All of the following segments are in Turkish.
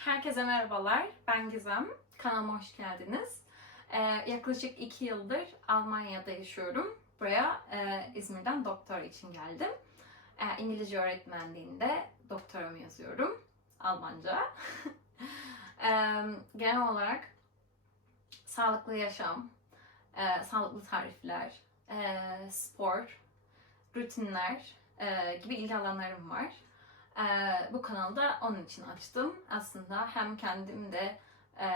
Herkese merhabalar. Ben Gizem. Kanalıma hoş geldiniz. Ee, yaklaşık iki yıldır Almanya'da yaşıyorum. Buraya e, İzmir'den doktora için geldim. Ee, İngilizce öğretmenliğinde doktoramı yazıyorum. Almanca. Ee, genel olarak sağlıklı yaşam, e, sağlıklı tarifler, e, spor, rutinler e, gibi ilgi alanlarım var. Ee, bu kanalı da onun için açtım. Aslında hem kendim de e,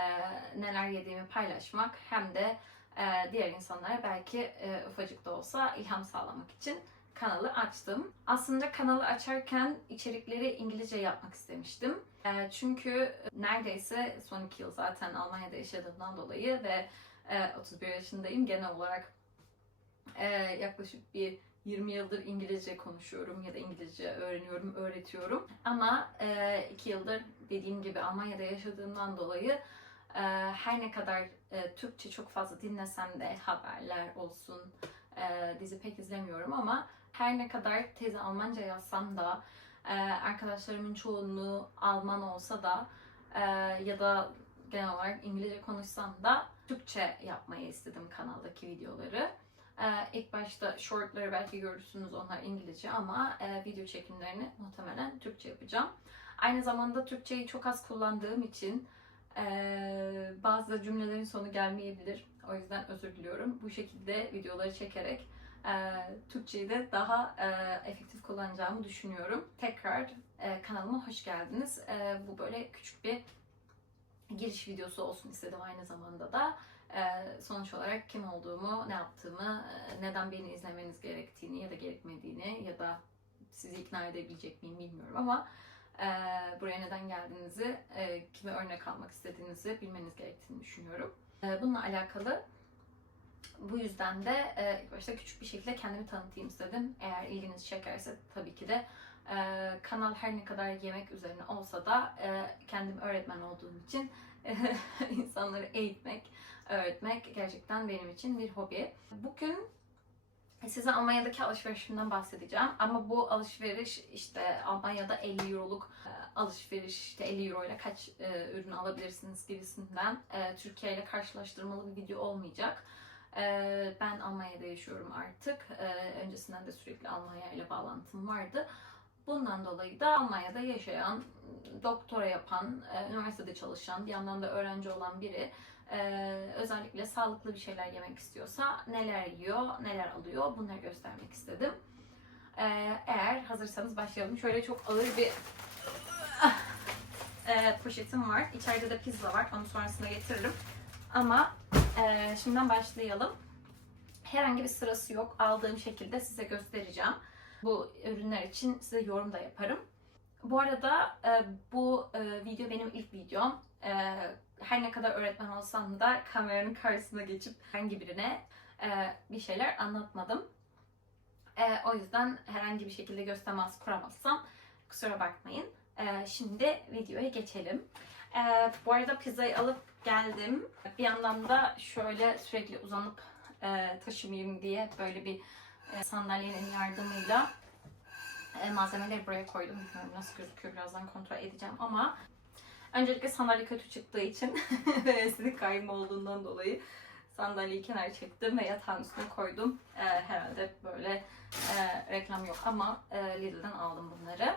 neler yediğimi paylaşmak hem de e, diğer insanlara belki e, ufacık da olsa ilham sağlamak için kanalı açtım. Aslında kanalı açarken içerikleri İngilizce yapmak istemiştim. E, çünkü neredeyse son iki yıl zaten Almanya'da yaşadığımdan dolayı ve e, 31 yaşındayım. Genel olarak e, yaklaşık bir 20 yıldır İngilizce konuşuyorum ya da İngilizce öğreniyorum, öğretiyorum. Ama e, iki yıldır dediğim gibi Almanya'da yaşadığımdan dolayı e, her ne kadar e, Türkçe çok fazla dinlesem de haberler olsun, e, dizi pek izlemiyorum ama her ne kadar tezi Almanca yazsam da e, arkadaşlarımın çoğunluğu Alman olsa da e, ya da genel olarak İngilizce konuşsam da Türkçe yapmayı istedim kanaldaki videoları. Ee, ilk başta shortları belki görürsünüz onlar İngilizce ama e, video çekimlerini muhtemelen Türkçe yapacağım. Aynı zamanda Türkçeyi çok az kullandığım için e, bazı cümlelerin sonu gelmeyebilir. O yüzden özür diliyorum. Bu şekilde videoları çekerek e, Türkçeyi de daha e, efektif kullanacağımı düşünüyorum. Tekrar kanalıma hoş geldiniz. Bu böyle küçük bir giriş videosu olsun istedim aynı zamanda da. Ee, sonuç olarak kim olduğumu, ne yaptığımı, e, neden beni izlemeniz gerektiğini ya da gerekmediğini ya da sizi ikna edebilecek miyim bilmiyorum ama e, buraya neden geldiğinizi, e, kime örnek almak istediğinizi bilmeniz gerektiğini düşünüyorum. Bununla alakalı bu yüzden de ilk başta küçük bir şekilde kendimi tanıtayım istedim. Eğer ilginizi çekerse tabii ki de e, kanal her ne kadar yemek üzerine olsa da e, kendim öğretmen olduğum için insanları eğitmek, öğretmek gerçekten benim için bir hobi. Bugün size Almanya'daki alışverişimden bahsedeceğim. Ama bu alışveriş işte Almanya'da 50 euroluk e, alışveriş, işte 50 euro ile kaç e, ürün alabilirsiniz gibisinden e, Türkiye ile karşılaştırmalı bir video olmayacak. E, ben Almanya'da yaşıyorum artık. E, öncesinden de sürekli Almanya ile bağlantım vardı. Bundan dolayı da Almanya'da yaşayan, doktora yapan, e, üniversitede çalışan, bir yandan da öğrenci olan biri e, özellikle sağlıklı bir şeyler yemek istiyorsa neler yiyor, neler alıyor bunları göstermek istedim. E, eğer hazırsanız başlayalım. Şöyle çok ağır bir poşetim var. İçeride de pizza var. Onu sonrasında getiririm. Ama şimdiden başlayalım. Herhangi bir sırası yok. Aldığım şekilde size göstereceğim. Bu ürünler için size yorum da yaparım. Bu arada e, bu e, video benim ilk videom. E, her ne kadar öğretmen olsam da kameranın karşısına geçip herhangi birine bir şeyler anlatmadım. O yüzden herhangi bir şekilde teması kuramazsam kusura bakmayın. Şimdi videoya geçelim. Bu arada pizzayı alıp geldim. Bir yandan da şöyle sürekli uzanıp taşımayayım diye böyle bir sandalyenin yardımıyla e, malzemeleri buraya koydum. Bilmiyorum nasıl gözüküyor birazdan kontrol edeceğim ama öncelikle sandalye kötü çıktığı için ve estetik kaygım olduğundan dolayı sandalyeyi kenara çektim ve yatağın üstüne koydum. E, herhalde böyle e, reklam yok ama e, Lidl'den aldım bunları.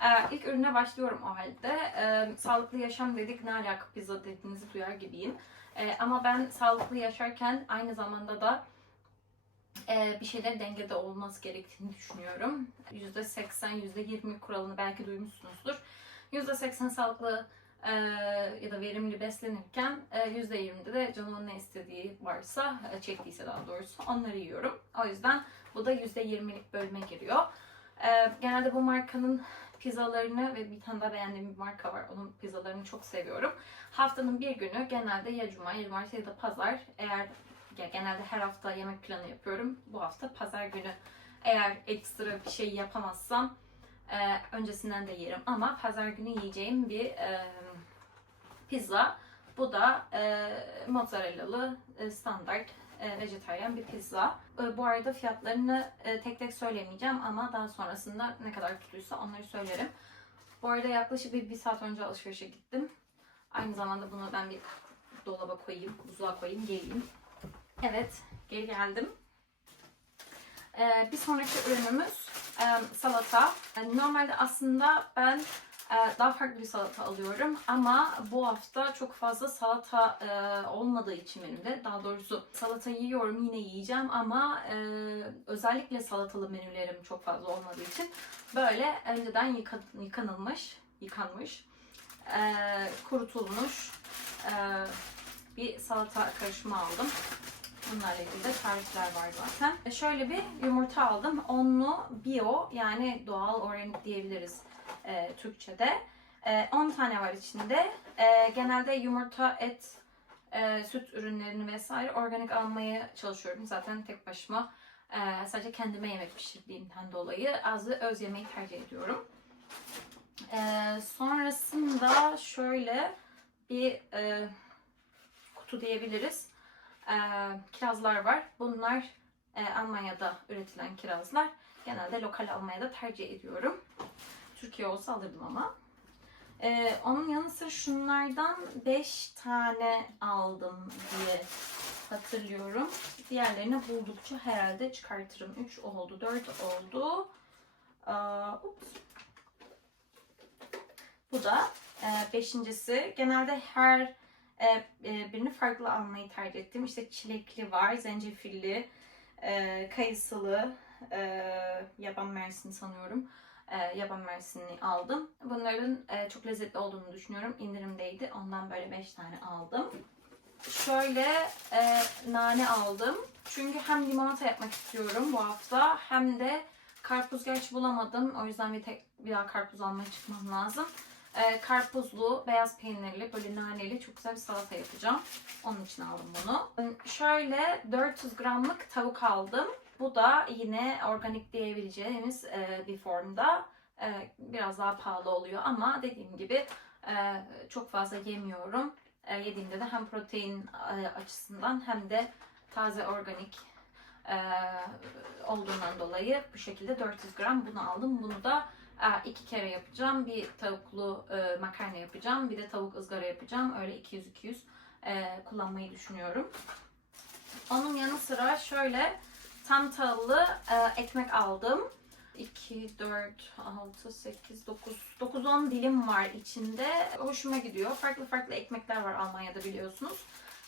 E, ilk ürüne başlıyorum o halde. E, sağlıklı yaşam dedik ne alaka pizza dediğinizi duyar gibiyim. E, ama ben sağlıklı yaşarken aynı zamanda da e, bir şeyler dengede olması gerektiğini düşünüyorum. %80, %20 kuralını belki duymuşsunuzdur. %80 sağlıklı e, ya da verimli beslenirken e, %20'de de canımın ne istediği varsa, e, çektiyse daha doğrusu onları yiyorum. O yüzden bu da %20'lik bölüme giriyor. E, genelde bu markanın pizzalarını ve bir tane daha beğendiğim bir marka var. Onun pizzalarını çok seviyorum. Haftanın bir günü genelde ya cuma ya cumartesi ya da pazar eğer ya genelde her hafta yemek planı yapıyorum. Bu hafta pazar günü eğer ekstra bir şey yapamazsam e, öncesinden de yerim. Ama pazar günü yiyeceğim bir e, pizza. Bu da e, mozzarellalı e, standart e, vejetaryen bir pizza. E, bu arada fiyatlarını e, tek tek söylemeyeceğim ama daha sonrasında ne kadar tuttuysa onları söylerim. Bu arada yaklaşık bir, bir saat önce alışverişe gittim. Aynı zamanda bunu ben bir dolaba koyayım, buzluğa koyayım, geleyim. Evet, geri geldim. Ee, bir sonraki ürünümüz e, salata. Yani normalde aslında ben e, daha farklı bir salata alıyorum ama bu hafta çok fazla salata e, olmadığı için benim de daha doğrusu salata yiyorum yine yiyeceğim ama e, özellikle salatalı menülerim çok fazla olmadığı için böyle önceden yıka- yıkanılmış, yıkanmış, e, kurutulmuş e, bir salata karışımı aldım. Bunlarla ilgili de tarifler var zaten. E, Şöyle bir yumurta aldım. Onlu bio yani doğal organik diyebiliriz e, Türkçe'de. E, 10 tane var içinde. E, genelde yumurta, et, e, süt ürünlerini vesaire organik almaya çalışıyorum. Zaten tek başıma e, sadece kendime yemek pişirdiğimden dolayı az ve öz yemeği tercih ediyorum. E, sonrasında şöyle bir e, kutu diyebiliriz. E, kirazlar var. Bunlar e, Almanya'da üretilen kirazlar. Genelde lokal almaya da tercih ediyorum. Türkiye olsa alırdım ama. E, onun yanı sıra şunlardan 5 tane aldım diye hatırlıyorum. Diğerlerini buldukça herhalde çıkartırım. 3 oldu, 4 oldu. Aa, ups. Bu da e, beşincisi. Genelde her e, e, birini farklı almayı tercih ettim. İşte çilekli var, zencefilli, e, kayısılı, e, yaban mersini sanıyorum. E, yaban mersini aldım. Bunların e, çok lezzetli olduğunu düşünüyorum. İndirimdeydi. Ondan böyle 5 tane aldım. Şöyle e, nane aldım. Çünkü hem limonata yapmak istiyorum bu hafta hem de karpuz gerçi bulamadım. O yüzden bir tek bir daha karpuz almaya çıkmam lazım. E, karpuzlu, beyaz peynirli, böyle naneli çok güzel bir salata yapacağım. Onun için aldım bunu. Şöyle 400 gramlık tavuk aldım. Bu da yine organik diyebileceğimiz e, bir formda. E, biraz daha pahalı oluyor ama dediğim gibi e, çok fazla yemiyorum. Yediğimde de hem protein açısından hem de taze organik olduğundan dolayı bu şekilde 400 gram bunu aldım. Bunu da iki kere yapacağım. Bir tavuklu e, makarna yapacağım. Bir de tavuk ızgara yapacağım. Öyle 200-200 e, kullanmayı düşünüyorum. Onun yanı sıra şöyle tam tahıllı e, ekmek aldım. 2, 4, 6, 8, 9, 9-10 dilim var içinde. Hoşuma gidiyor. Farklı farklı ekmekler var Almanya'da biliyorsunuz.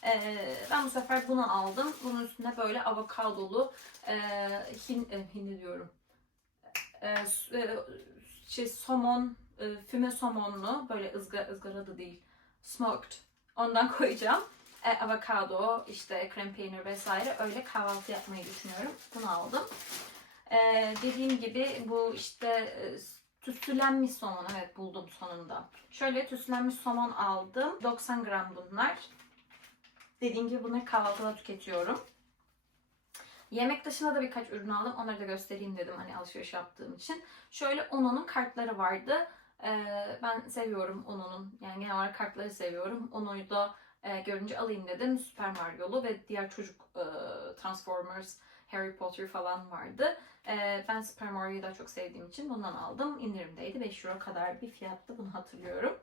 Ee, ben bu sefer bunu aldım. Bunun üstüne böyle avokadolu e, hin, e, hindi diyorum. E, şey, somon, e, füme somonlu böyle ızgara, ızgara da değil. Smoked. Ondan koyacağım. E, avokado, işte krem peynir vesaire öyle kahvaltı yapmayı düşünüyorum. Bunu aldım. Ee, dediğim gibi bu işte e, tütsülenmiş somon evet buldum sonunda. Şöyle tütsülenmiş somon aldım. 90 gram bunlar. Dediğim gibi bunları kahvaltıda tüketiyorum. Yemek dışında da birkaç ürün aldım. Onları da göstereyim dedim hani alışveriş yaptığım için. Şöyle Ono'nun kartları vardı. Ee, ben seviyorum Ono'nun. Yani genel olarak kartları seviyorum. Ono'yu da e, görünce alayım dedim. Super Mario'lu ve diğer çocuk e, Transformers, Harry Potter falan vardı. Ee, ben Super Mario'yu daha çok sevdiğim için bundan aldım. İndirimdeydi. 5 euro kadar bir fiyattı. Bunu hatırlıyorum.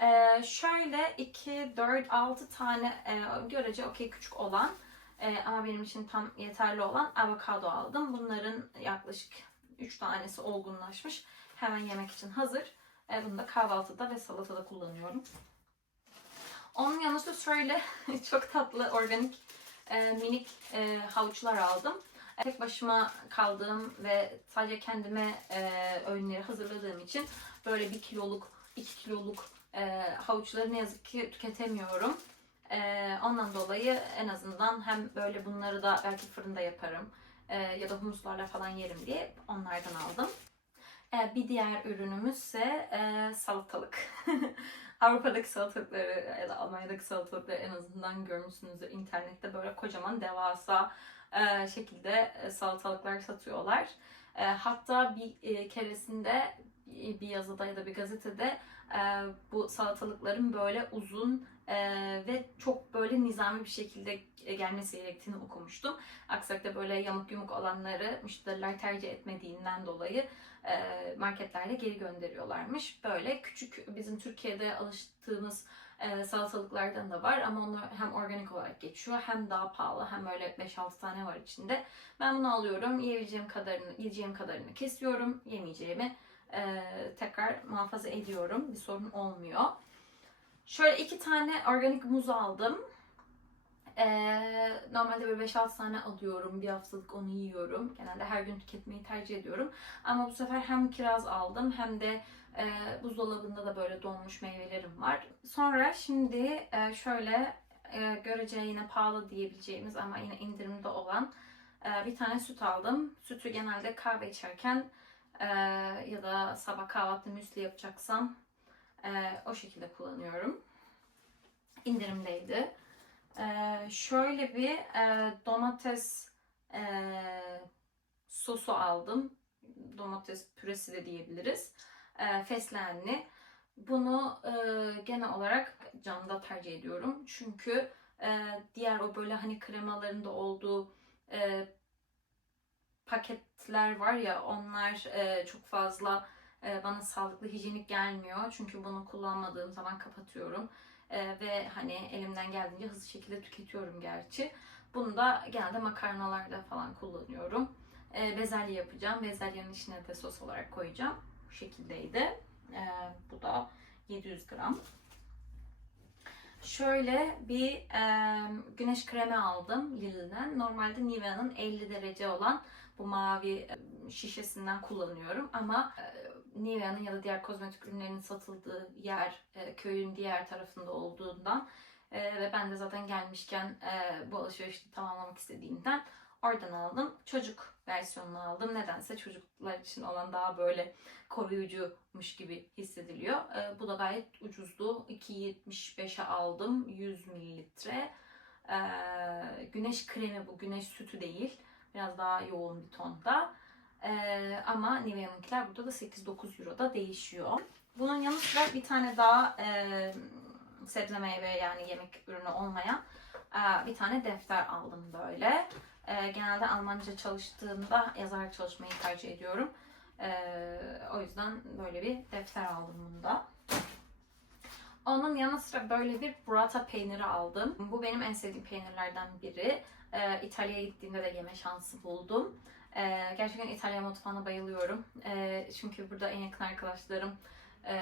Ee, şöyle 2, 4, 6 tane e, görece okey küçük olan e, ama benim için tam yeterli olan avokado aldım. Bunların yaklaşık 3 tanesi olgunlaşmış. Hemen yemek için hazır. E, bunu da kahvaltıda ve salatada kullanıyorum. Onun yanı sıra şöyle çok tatlı organik e, minik e, havuçlar aldım. Tek başıma kaldığım ve sadece kendime e, öğünleri hazırladığım için böyle bir kiloluk, iki kiloluk havuçları ne yazık ki tüketemiyorum. E, ondan dolayı en azından hem böyle bunları da belki fırında yaparım e, ya da humuslarla falan yerim diye onlardan aldım. E, bir diğer ürünümüz ise e, salatalık. Avrupa'daki salatalıkları ya da Almanya'daki salatalıkları en azından görmüşsünüzdür internette böyle kocaman devasa e, şekilde salatalıklar satıyorlar. E, hatta bir e, keresinde bir yazıda ya da bir gazetede e, bu salatalıkların böyle uzun e, ve çok böyle nizami bir şekilde gelmesi gerektiğini okumuştum. Aksak'ta böyle yamuk yumuk olanları müşteriler tercih etmediğinden dolayı e, marketlerde geri gönderiyorlarmış. Böyle küçük bizim Türkiye'de alıştığımız e, salatalıklardan da var ama onlar hem organik olarak geçiyor hem daha pahalı hem böyle 5-6 tane var içinde. Ben bunu alıyorum. Yiyebileceğim kadarını, yiyeceğim kadarını kesiyorum. Yemeyeceğimi e, tekrar muhafaza ediyorum. Bir sorun olmuyor. Şöyle iki tane organik muz aldım. Ee, normalde böyle 5-6 tane alıyorum. Bir haftalık onu yiyorum. Genelde her gün tüketmeyi tercih ediyorum. Ama bu sefer hem kiraz aldım hem de e, buzdolabında da böyle donmuş meyvelerim var. Sonra şimdi e, şöyle e, görece yine pahalı diyebileceğimiz ama yine indirimde olan e, bir tane süt aldım. Sütü genelde kahve içerken e, ya da sabah kahvaltı müsli yapacaksam e, o şekilde kullanıyorum. İndirimdeydi. Ee, şöyle bir e, domates e, sosu aldım. Domates püresi de diyebiliriz. E, fesleğenli. Bunu e, genel olarak camda tercih ediyorum. Çünkü e, diğer o böyle hani kremalarında olduğu e, paketler var ya onlar e, çok fazla e, bana sağlıklı hijyenik gelmiyor. Çünkü bunu kullanmadığım zaman kapatıyorum. Ee, ve hani elimden geldiğince hızlı şekilde tüketiyorum gerçi. Bunu da genelde makarnalarda falan kullanıyorum. Ee, bezelye yapacağım. Bezelyenin içine de sos olarak koyacağım. Bu şekildeydi. Ee, bu da 700 gram. Şöyle bir e, güneş kremi aldım Lille'den. Normalde Nivea'nın 50 derece olan bu mavi e, şişesinden kullanıyorum. Ama e, Nivea'nın ya da diğer kozmetik ürünlerinin satıldığı yer e, köyün diğer tarafında olduğundan e, ve ben de zaten gelmişken e, bu alışverişi tamamlamak istediğimden oradan aldım. Çocuk versiyonunu aldım. Nedense çocuklar için olan daha böyle koruyucumuş gibi hissediliyor. E, bu da gayet ucuzdu. 2.75'e aldım. 100 mililitre. E, güneş kremi bu. Güneş sütü değil. Biraz daha yoğun bir tonda. Ee, ama Nivea'nınkiler burada da 8-9 Euro'da değişiyor. Bunun yanı sıra bir tane daha e, sebze meyve yani yemek ürünü olmayan e, bir tane defter aldım böyle. E, genelde Almanca çalıştığımda yazar çalışmayı tercih ediyorum. E, o yüzden böyle bir defter aldım bunda. Onun yanı sıra böyle bir burrata peyniri aldım. Bu benim en sevdiğim peynirlerden biri. E, İtalya'ya gittiğimde de yeme şansı buldum. Ee, gerçekten İtalya mutfağına bayılıyorum. Ee, çünkü burada en yakın arkadaşlarım, e,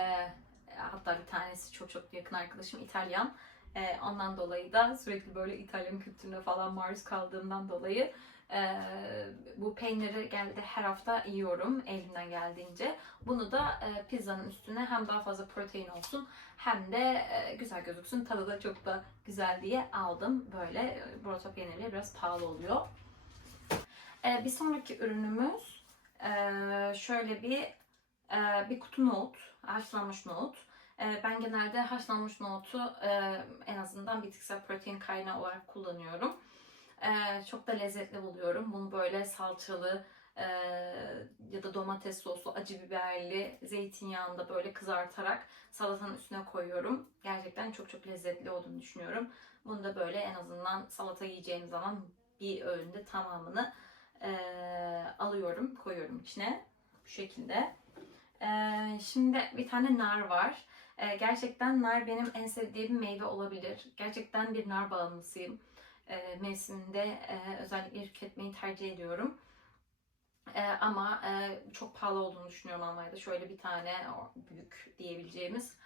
hatta bir tanesi çok çok yakın arkadaşım İtalyan. Ee, ondan dolayı da sürekli böyle İtalyan kültürüne falan maruz kaldığımdan dolayı e, bu peyniri geldi her hafta yiyorum elimden geldiğince. Bunu da e, pizzanın üstüne hem daha fazla protein olsun hem de e, güzel gözüksün. Tadı da çok da güzel diye aldım. Böyle burrata peyniri biraz pahalı oluyor. Ee, bir sonraki ürünümüz e, şöyle bir e, bir kutu nohut, haşlanmış nohut. E, ben genelde haşlanmış nohutu e, en azından bitkisel protein kaynağı olarak kullanıyorum. E, çok da lezzetli buluyorum. Bunu böyle salçalı e, ya da domates soslu, acı biberli, zeytinyağında böyle kızartarak salatanın üstüne koyuyorum. Gerçekten çok çok lezzetli olduğunu düşünüyorum. Bunu da böyle en azından salata yiyeceğim zaman bir öğünde tamamını e, alıyorum, koyuyorum içine. Bu şekilde. E, şimdi bir tane nar var. E, gerçekten nar benim en sevdiğim meyve olabilir. Gerçekten bir nar bağımlısıyım. E, mevsiminde e, özellikle tüketmeyi tercih ediyorum. E, ama e, çok pahalı olduğunu düşünüyorum Almanya'da. Şöyle bir tane büyük diyebileceğimiz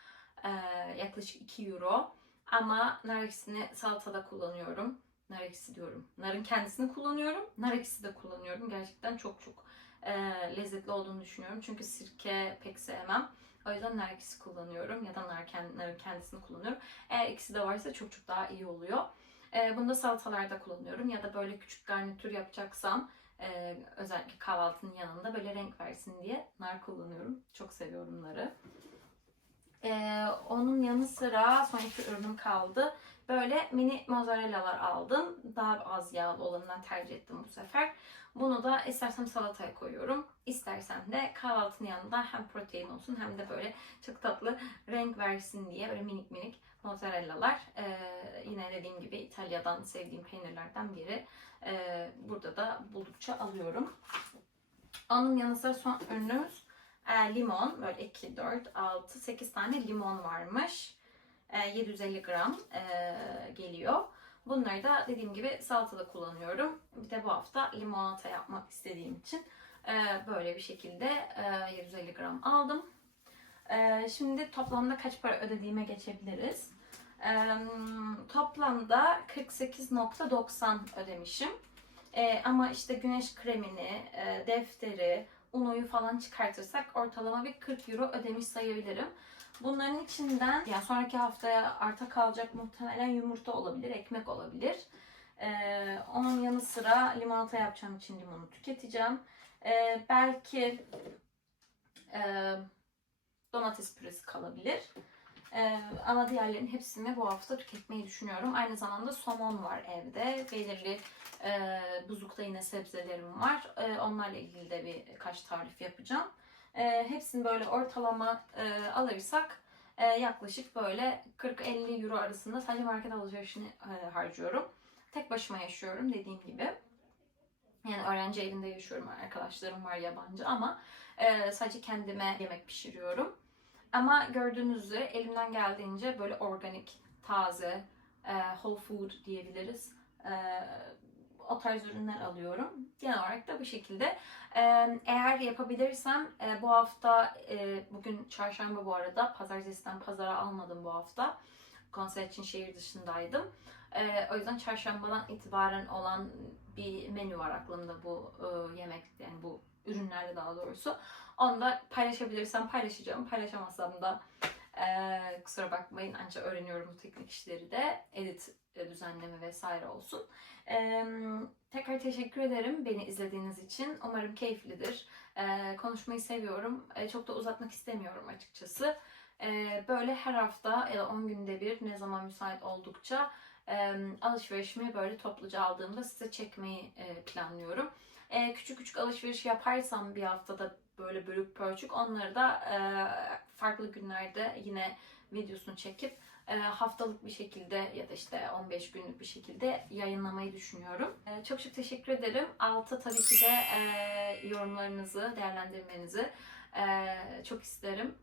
e, yaklaşık 2 euro. Ama nar ekşisini salatada kullanıyorum nar ekşisi diyorum. Narın kendisini kullanıyorum. Nar ekşisi de kullanıyorum. Gerçekten çok çok e, lezzetli olduğunu düşünüyorum. Çünkü sirke pek sevmem. O yüzden nar ekşisi kullanıyorum ya da nar, narın kendisini kullanıyorum. Eğer ikisi de varsa çok çok daha iyi oluyor. E, bunu da salatalarda kullanıyorum ya da böyle küçük garnitür yapacaksam e, özellikle kahvaltının yanında böyle renk versin diye nar kullanıyorum. Çok seviyorum narı. E, onun yanı sıra son iki ürünüm kaldı. Böyle mini mozzarellalar aldım. Daha az yağlı olanından tercih ettim bu sefer. Bunu da istersem salataya koyuyorum. İstersen de kahvaltının yanında hem protein olsun hem de böyle çok tatlı renk versin diye böyle minik minik mozzarellalar. Ee, yine dediğim gibi İtalya'dan sevdiğim peynirlerden biri. Ee, burada da buldukça alıyorum. Onun yanı sıra son ürünümüz e, limon. Böyle 2, 4, 6, 8 tane limon varmış. E, 750 gram e, geliyor. Bunları da dediğim gibi salatada kullanıyorum. Bir de bu hafta limonata yapmak istediğim için e, böyle bir şekilde e, 750 gram aldım. E, şimdi toplamda kaç para ödediğime geçebiliriz. E, toplamda 48.90 ödemişim. E, ama işte güneş kremini, e, defteri, unoyu falan çıkartırsak ortalama bir 40 euro ödemiş sayabilirim. Bunların içinden yani sonraki haftaya arta kalacak muhtemelen yumurta olabilir, ekmek olabilir. Ee, onun yanı sıra limonata yapacağım için limonu tüketeceğim. Ee, belki e, domates püresi kalabilir. Ee, ama diğerlerinin hepsini bu hafta tüketmeyi düşünüyorum. Aynı zamanda somon var evde. Belirli e, buzlukta yine sebzelerim var. E, onlarla ilgili de birkaç tarif yapacağım. E, hepsini böyle ortalama e, alırsak e, yaklaşık böyle 40-50 euro arasında sadece market alışverişini e, harcıyorum. Tek başıma yaşıyorum dediğim gibi. Yani öğrenci evinde yaşıyorum. Arkadaşlarım var yabancı ama e, sadece kendime yemek pişiriyorum. Ama gördüğünüz üzere elimden geldiğince böyle organik, taze, e, whole food diyebiliriz. E, o tarz ürünler alıyorum. Genel olarak da bu şekilde. Ee, eğer yapabilirsem e, bu hafta, e, bugün çarşamba bu arada, pazartesiden pazara almadım bu hafta. Konser için şehir dışındaydım. Ee, o yüzden çarşambadan itibaren olan bir menü var aklımda bu e, yemek, yani bu ürünlerle daha doğrusu. Onu da paylaşabilirsem paylaşacağım. Paylaşamazsam da e, kusura bakmayın ancak öğreniyorum bu teknik işleri de. Edit e, düzenleme vesaire olsun. Ee, tekrar teşekkür ederim beni izlediğiniz için. Umarım keyiflidir. Ee, konuşmayı seviyorum. Ee, çok da uzatmak istemiyorum açıkçası. Ee, böyle her hafta ya da 10 günde bir ne zaman müsait oldukça e, alışverişimi böyle topluca aldığımda size çekmeyi e, planlıyorum. E, küçük küçük alışveriş yaparsam bir haftada böyle bölük pörçük onları da e, farklı günlerde yine videosunu çekip e, haftalık bir şekilde ya da işte 15 günlük bir şekilde yayınlamayı düşünüyorum. E, çok çok teşekkür ederim. Altta tabii ki de e, yorumlarınızı, değerlendirmenizi e, çok isterim.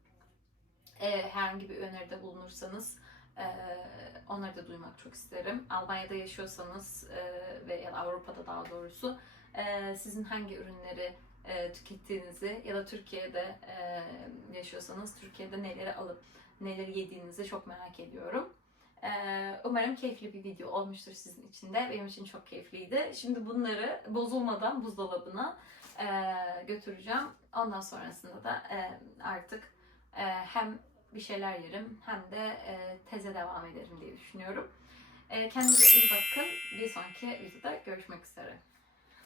E, herhangi bir öneride bulunursanız e, onları da duymak çok isterim. Almanya'da yaşıyorsanız e, ve Avrupa'da daha doğrusu e, sizin hangi ürünleri e, tükettiğinizi ya da Türkiye'de e, yaşıyorsanız Türkiye'de neleri alıp neleri yediğinizi çok merak ediyorum. Ee, umarım keyifli bir video olmuştur sizin için de. Benim için çok keyifliydi. Şimdi bunları bozulmadan buzdolabına e, götüreceğim. Ondan sonrasında da e, artık e, hem bir şeyler yerim hem de e, teze devam ederim diye düşünüyorum. E, kendinize iyi bakın. Bir sonraki videoda görüşmek üzere.